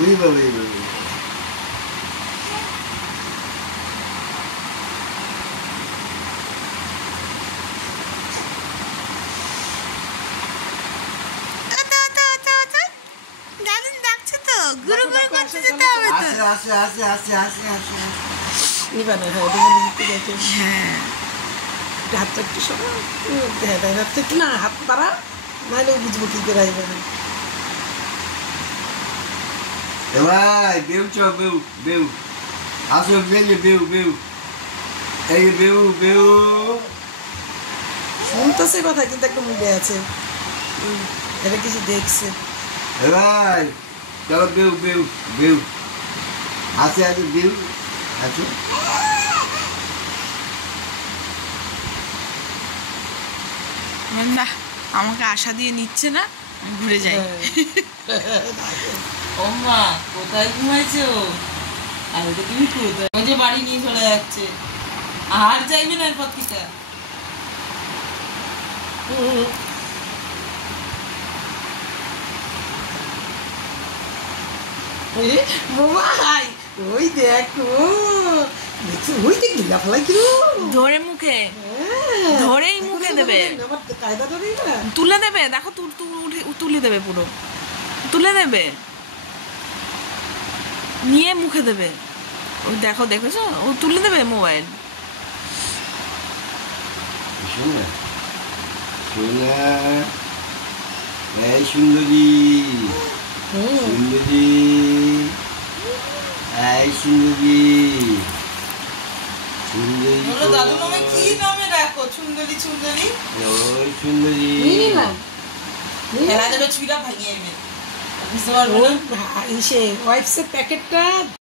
ওই বাবা এই বাবা হাতটা একটু সরা হাতটা একটু না হাত পাড়া নাহলে বুঝবো কি করে আসবে না ভাই বেউ চ বেউ বেউ আসো বেউ বেউ বেউ এই বেউ বেউ শুনতেছে কথা কিন্তু একটা মুখে আছে এটা কিছু দেখছে ভাই চলো বেউ বেউ বেউ আসে আসে বেউ আসো না আমাকে আশা দিয়ে নিচ্ছে না আমি ঘুরে যাই ওমা কোথায় ঘুমাইছো আর ওটা তুমি কোথায় ওই যে বাড়ি নিয়ে চলে যাচ্ছে আর যাইবে না এরপর থেকে মোবাই ওই দেখো দেখছো ওই দেখ গিলা ফেলাই কি ধরে মুখে ধরেই মুখে দেবে আমার কায়দা ধরেই না তুলে দেবে দেখো তুলে দেবে পুরো তুলে দেবে নিয়ে মুখে দেবে ওই দেখো দেখেছো ও তুলে দেবে মোবাইল শোনা শোনা এই সুন্দরী সুন্দরী এই সুন্দরী সুন্দরী বলো দাদু নামে কি নামে রাখো সুন্দরী সুন্দরী ওই সুন্দরী খেলা দেবে ছুঁড়া ভাঙিয়ে বুঝতে পারবো না ইসে ওয়াইপসের প্যাকেটটা